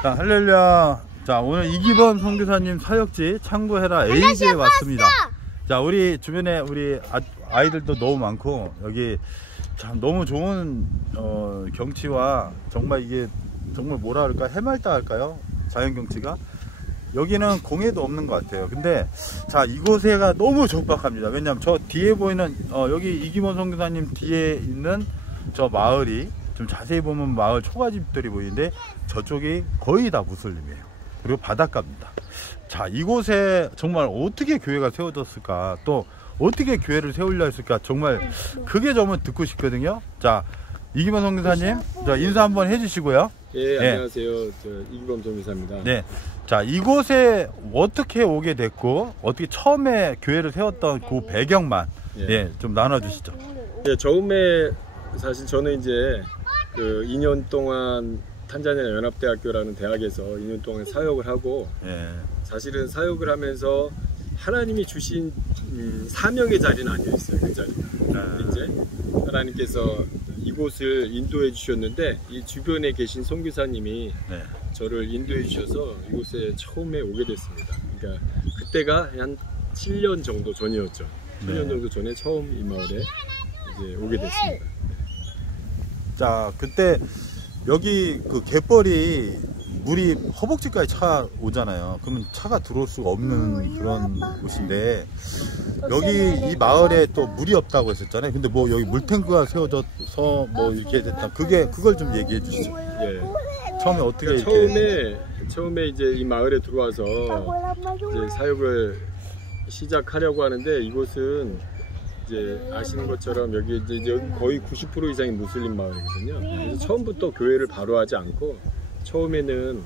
자, 할렐루야. 자, 오늘 이기범 선교사님 사역지 창구해라 A지에 왔습니다. 자, 우리 주변에 우리 아이들도 너무 많고 여기 참 너무 좋은 경치와 정말 이게 정말 뭐라 할까, 해맑다 할까요? 자연 경치가 여기는 공해도 없는 것 같아요. 근데 자, 이곳에가 너무 적박합니다. 왜냐면 저 뒤에 보이는 여기 이기범 선교사님 뒤에 있는 저 마을이 좀 자세히 보면 마을 초가집들이 보이는데 저쪽이 거의 다 무슬림이에요. 그리고 바닷가입니다. 자, 이곳에 정말 어떻게 교회가 세워졌을까, 또 어떻게 교회를 세우려 했을까, 정말 그게 정말 듣고 싶거든요. 자, 이기범 선교사님, 자, 인사 한번 해주시고요. 예, 안녕하세요. 저 이기범 선교사입니다. 네. 자, 이곳에 어떻게 오게 됐고 어떻게 처음에 교회를 세웠던 그 배경만 좀 나눠주시죠. 예, 처음에 사실 저는 이제 그 2년 동안 탄자니아 연합대학교라는 대학에서 2년 동안 사역을 하고 사실은 사역을 하면서 하나님이 주신 사명의 자리는 아니었어요. 그 자리가. 이제 하나님께서 이곳을 인도해 주셨는데 이 주변에 계신 선교사님이 저를 인도해 주셔서 이곳에 처음에 오게 됐습니다. 그러니까 그때가 한 7년 정도 전이었죠. 7년 정도 전에 처음 이 마을에 이제 오게 됐습니다. 자, 그때 여기 그 갯벌이 물이 허벅지까지 차 오잖아요. 그러면 차가 들어올 수가 없는 그런 곳인데 여기 이 마을에 또 물이 없다고 했었잖아요. 근데 뭐 여기 물탱크가 세워져서 뭐 이렇게 됐다. 그걸 좀 얘기해 주시죠. 예. 처음에 어떻게 그러니까 처음에 이제 이 마을에 들어와서 이제 사역을 시작하려고 하는데 이곳은 이제 아시는 것처럼 여기 이제 거의 90% 이상이 무슬림 마을이거든요. 그래서 처음부터 교회를 바로 하지 않고 처음에는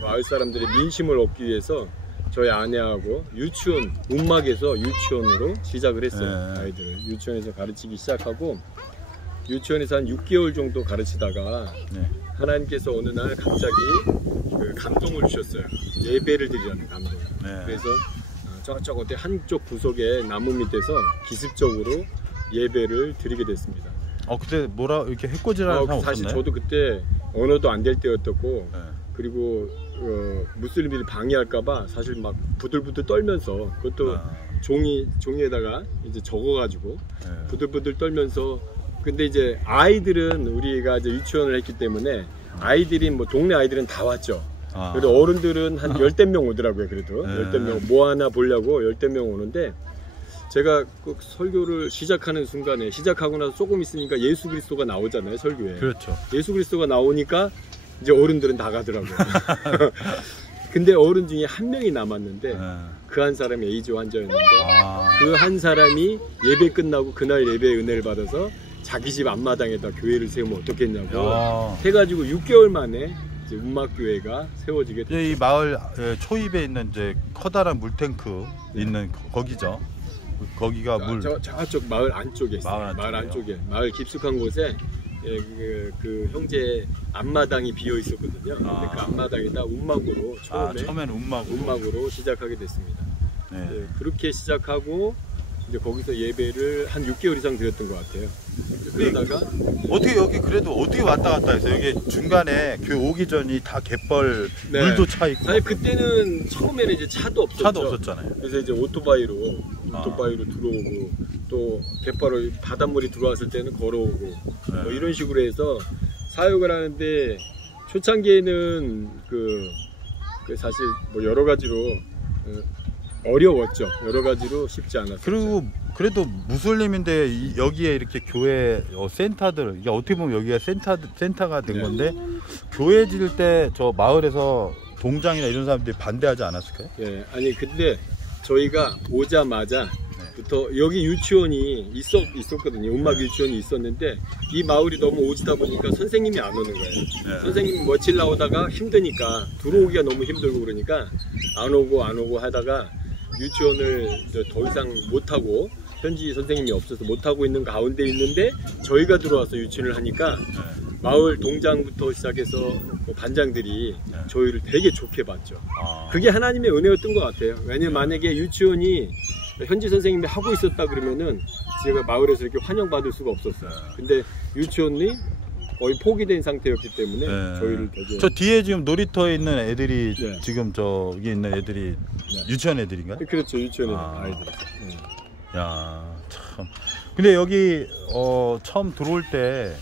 마을 사람들의 민심을 얻기 위해서 저희 아내하고 유치원, 움막에서 유치원으로 시작을 했어요. 아이들을 유치원에서 가르치기 시작하고 유치원에서 한 6개월 정도 가르치다가 하나님께서 어느 날 갑자기 그 감동을 주셨어요. 예배를 드리라는 감동. 그래서 저쪽 어디 한쪽 구석에 나무 밑에서 기습적으로 예배를 드리게 됐습니다. 그때 뭐라 이렇게 해코지라는 사람 사실 없었나요? 저도 그때 언어도 안 될 때였었고 그리고 무슬림들이 방해할까봐 사실 막 부들부들 떨면서 그것도 종이에다가 이제 적어가지고 부들부들 떨면서 근데 이제 아이들은 우리가 이제 유치원을 했기 때문에 아이들이 뭐 동네 아이들은 다 왔죠. 그래도 어른들은 한 10대 명 오더라고요. 그래도 10대 명 뭐 하나 보려고 10대 명 오는데 제가 꼭 설교를 시작하는 순간에 시작하고 나서 조금 있으니까 예수 그리스도가 나오잖아요. 설교에. 그렇죠. 예수 그리스도가 나오니까 이제 어른들은 나가더라고요. 근데 어른 중에 한 명이 남았는데 그 한 사람이 에이즈 환자였는데 그 한 사람이 예배 끝나고 그날 예배의 은혜를 받아서 자기 집 앞마당에다 교회를 세우면 어떻겠냐고 해가지고 6개월 만에 이제 운막교회가 세워지게 됐죠. 이 마을 초입에 있는 이제 커다란 물탱크 있는 거기죠. 거기가 저쪽 마을 안쪽에 있어요. 마을 안쪽에 마을 깊숙한 곳에 그 형제 앞마당이 비어 있었거든요. 근데 그 앞마당에다 운막으로 처음에는 운막으로 시작하게 됐습니다. 그렇게 시작하고 이제 거기서 예배를 한 6개월 이상 드렸던 것 같아요. 그러다가 어떻게 여기 그래도 어떻게 왔다 갔다 해서 여기 중간에 교회 오기 전이 다 갯벌 물도 차 있고. 아니 그때는 처음에는 이제 차도 없었잖아요. 그래서 이제 오토바이로 들어오고 또 갯벌을 바닷물이 들어왔을 때는 걸어오고 뭐 이런 식으로 해서 사역을 하는데 초창기에는 그 사실 뭐 여러 가지로 어려웠죠. 여러 가지로 쉽지 않았어요. 그리고 그래도 무슬림인데 여기에 이렇게 교회 센터들, 이게 어떻게 보면 여기가 센터가 된 건데 교회 지을 때 저 마을에서 동장이나 이런 사람들이 반대하지 않았을까요? 예, 아니 근데 저희가 오자마자부터 여기 유치원이 있었거든요. 음악 유치원이 있었는데 이 마을이 너무 오지다 보니까 선생님이 안 오는 거예요. 선생님이 며칠 나오다가 힘드니까 들어오기가 너무 힘들고 그러니까 안 오고 하다가 유치원을 더 이상 못하고 현지 선생님이 없어서 못하고 있는 가운데 있는데 저희가 들어와서 유치원을 하니까 마을 동장부터 시작해서 반장들이 저희를 되게 좋게 봤죠. 그게 하나님의 은혜였던 것 같아요. 왜냐면 만약에 유치원이 현지 선생님이 하고 있었다 그러면은 제가 마을에서 이렇게 환영받을 수가 없었어요. 근데 유치원이 거의 포기된 상태였기 때문에 네. 저희를 되게 저 뒤에 지금 놀이터에 있는 애들이 네. 지금 저기 있는 애들이 네. 유치원 애들인가요? 그렇죠. 유치원에 아. 아이들. 야, 참. 근데 여기 처음 들어올 때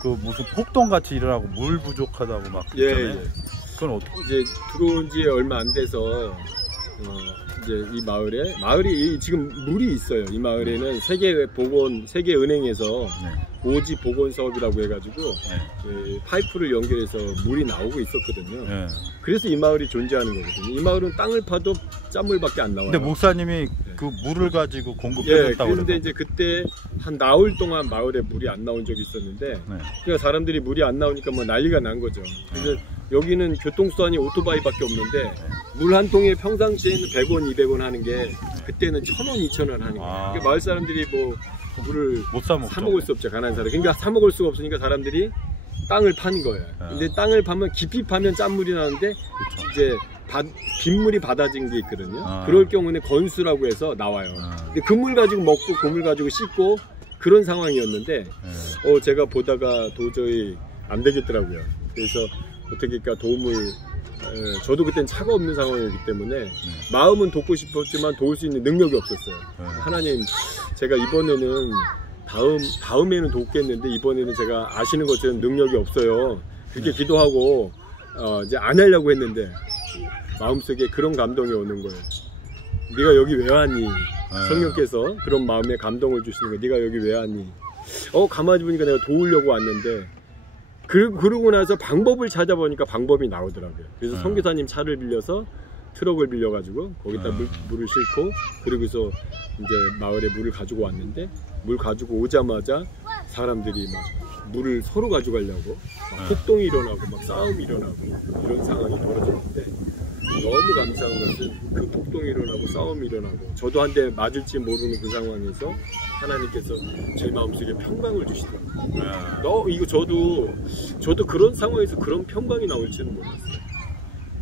그 무슨 폭동 같이 일어나고 물 부족하다고 막 예, 그랬잖아요. 예. 그건 어떻게? 이제 들어온 지 얼마 안 돼서 이제 이 마을이 지금 물이 있어요. 이 마을에는 세계은행에서 네. 오지 복원 사업이라고 해가지고 네. 파이프를 연결해서 물이 나오고 있었거든요. 네. 그래서 이 마을이 존재하는 거거든요. 이 마을은 땅을 파도 짠물밖에 안 나와요. 근데 목사님이 그 물을 가지고 예, 공급해줬다고 그런데 이제 그때 한 나흘 동안 마을에 물이 안 나온 적이 있었는데, 네. 그러니까 사람들이 물이 안 나오니까 뭐 난리가 난 거죠. 그래서 여기는 교통수단이 오토바이밖에 없는데 물 한 통에 평상시에는 100원, 200원 하는 게 그때는 1,000원, 2,000원 하는 거예요. 아. 그러니까 마을 사람들이 뭐 물을 못 사 먹죠. 사 먹을 수 없죠, 가난한 사람. 그러니까 사 먹을 수가 없으니까 사람들이 땅을 판 거예요. 근데 땅을 파면 깊이 파면 짠물이 나는데 그쵸. 이제 빗물이 받아진 게 있거든요. 아. 그럴 경우는 건수라고 해서 나와요. 아. 근데 그 물 가지고 먹고 그 물 가지고 씻고 그런 상황이었는데 네. 제가 보다가 도저히 안 되겠더라고요. 그래서 어떻게까 도움을 저도 그땐 차가 없는 상황이었기 때문에 마음은 돕고 싶었지만 도울 수 있는 능력이 없었어요. 네. 하나님, 제가 이번에는 다음에는 돕겠는데 이번에는 제가 아시는 것처럼 능력이 없어요. 그렇게 기도하고 이제 안 하려고 했는데 마음속에 그런 감동이 오는 거예요. 네가 여기 왜 왔니? 성령께서 그런 마음에 감동을 주시는 거예요. 네가 여기 왜 왔니? 가만히 보니까 내가 도우려고 왔는데 그러고 나서 방법을 찾아보니까 방법이 나오더라고요. 그래서 선교사님 차를 빌려서 트럭을 빌려가지고 거기다 물을 싣고 그러고서 이제 마을에 물을 가지고 왔는데 물 가지고 오자마자 사람들이 막 물을 서로 가져가려고 막 폭동이 일어나고 막 싸움이 일어나고 이런 상황이 벌어졌는데 너무 감사한 것은 그 폭동이 일어나고 싸움이 일어나고 저도 한 대 맞을지 모르는 그 상황에서 하나님께서 제 마음속에 평강을 주시더라고요. 이거 저도 그런 상황에서 그런 평강이 나올지는 몰랐어요.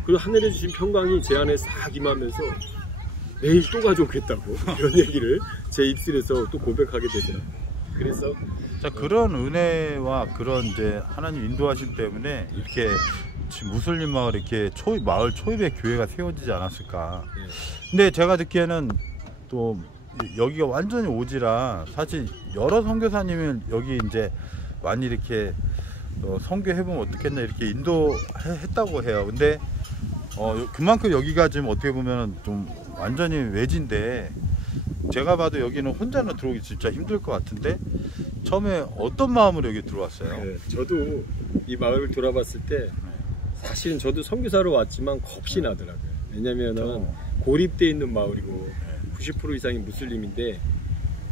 그 하늘에 주신 평강이 제 안에 싹 임하면서 내일 또 가져오겠다고 이런 얘기를 제 입술에서 또 고백하게 되더라고요. 그래서 자, 그런 은혜와 그런 이제 하나님 인도하심 때문에 이렇게 지금 무슬림 마을 이렇게 마을 초입에 교회가 세워지지 않았을까. 근데 제가 듣기에는 또 여기가 완전히 오지라 사실 여러 선교사님을 여기 이제 많이 이렇게 선교해보면 어떻겠나 이렇게 인도했다고 해요. 근데 그만큼 여기가 지금 어떻게 보면 좀 완전히 외진데 제가 봐도 여기는 혼자는 들어오기 진짜 힘들 것 같은데 처음에 어떤 마음으로 여기 들어왔어요? 네, 저도 이 마을을 돌아봤을 때 사실은 저도 선교사로 왔지만 겁이 나더라고요. 왜냐면은 고립되어 있는 마을이고 90% 이상이 무슬림인데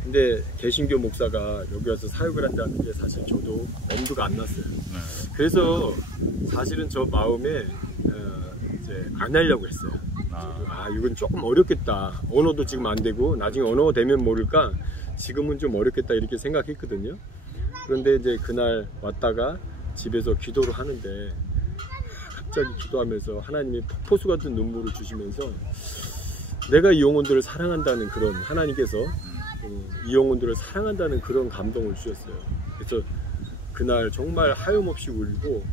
근데 개신교 목사가 여기 와서 사역을 한다는 게 사실 저도 엄두가 안 났어요. 그래서 사실은 저 마음에 이제 안 하려고 했어요. 이건 조금 어렵겠다. 언어도 지금 안 되고 나중에 언어가 되면 모를까 지금은 좀 어렵겠다 이렇게 생각했거든요. 그런데 이제 그날 왔다가 집에서 기도를 하는데 갑자기 기도하면서 하나님이 폭포수 같은 눈물을 주시면서 내가 이 영혼들을 사랑한다는 그런 하나님께서 이 영혼들을 사랑한다는 그런 감동을 주셨어요. 그래서 그날 정말 하염없이 울고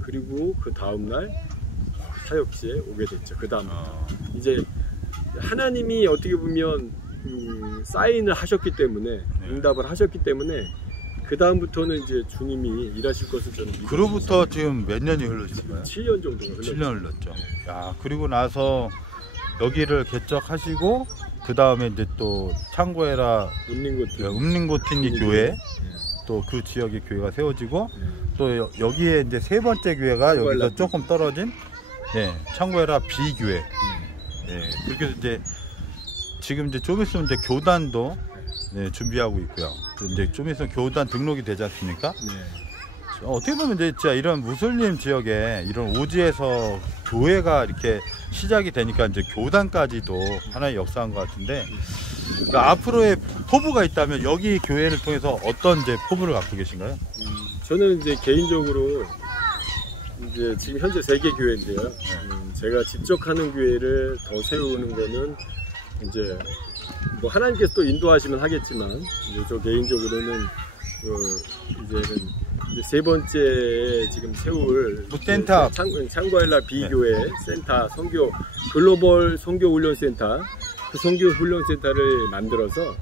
그리고 그 다음날 사역지에 오게 됐죠. 그 다음부터 이제 하나님이 어떻게 보면 사인을 하셨기 때문에 응답을 하셨기 때문에 그 다음부터는 이제 주님이 일하실 것을 저는 믿습니다. 그로부터 지금 몇 년이 흘렀을까요? 7년 정도가 흘렀죠. 7년 흘렀죠. 야, 그리고 나서 여기를 개척하시고 그 다음에 이제 또 창고에라 음링고틴이 교회 또 그 지역의 교회가 세워지고 또 여기에 이제 세 번째 교회가 여기서 조금 떨어진 창고에라 B교회. 그렇게 해서 이제 지금 이제 좀 있으면 이제 교단도 준비하고 있고요. 이제 좀 있으면 교단 등록이 되지 않습니까? 어떻게 보면 이제 진짜 이런 무슬림 지역에 이런 오지에서 교회가 이렇게 시작이 되니까 이제 교단까지도 하나의 역사한 것 같은데, 그러니까 앞으로의 포부가 있다면 여기 교회를 통해서 어떤 이제 포부를 갖고 계신가요? 저는 이제 개인적으로 이제 지금 현재 3개 교회인데요. 제가 직접 하는 교회를 더 세우는 거는 이제 뭐 하나님께서 또 인도하시면 하겠지만 이제 저 개인적으로는 이제는 이제 세 번째 지금 세울 센터 창고헬라 비교회 센터 선교 글로벌 선교 훈련 센터 그 선교 훈련 센터를 만들어서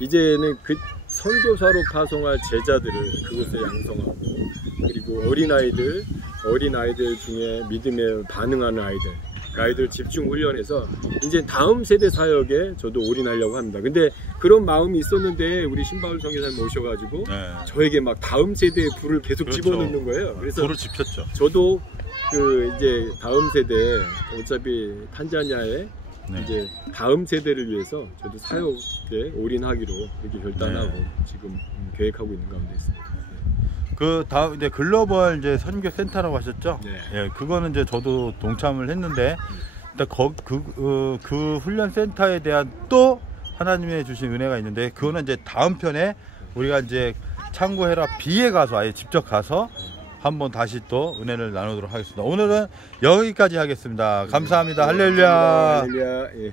이제는 그 선교사로 파송할 제자들을 그곳에 양성하고 그리고 어린 아이들 중에 믿음에 반응하는 아이들 집중 훈련해서 이제 다음 세대 사역에 저도 올인하려고 합니다. 근데 그런 마음이 있었는데 우리 신바울 선교사님 오셔가지고 저에게 막 다음 세대의 불을 계속 그렇죠. 집어넣는 거예요. 그래서 불을 지폈죠. 저도 그 이제 다음 세대 어차피 탄자니아에 이제 다음 세대를 위해서 저도 사역에 올인하기로 이렇게 결단하고 지금 계획하고 있는 가운데 있습니다. 그 다음 이제 글로벌 이제 선교 센터라고 하셨죠? 네. 예, 그거는 이제 저도 동참을 했는데 일단 그 훈련 센터에 대한 또 하나님의 주신 은혜가 있는데 그거는 이제 다음 편에 우리가 이제 창고해라 B에 가서 아예 직접 가서 한번 다시 또 은혜를 나누도록 하겠습니다. 오늘은 여기까지 하겠습니다. 감사합니다. 할렐루야. 할렐루야. 예.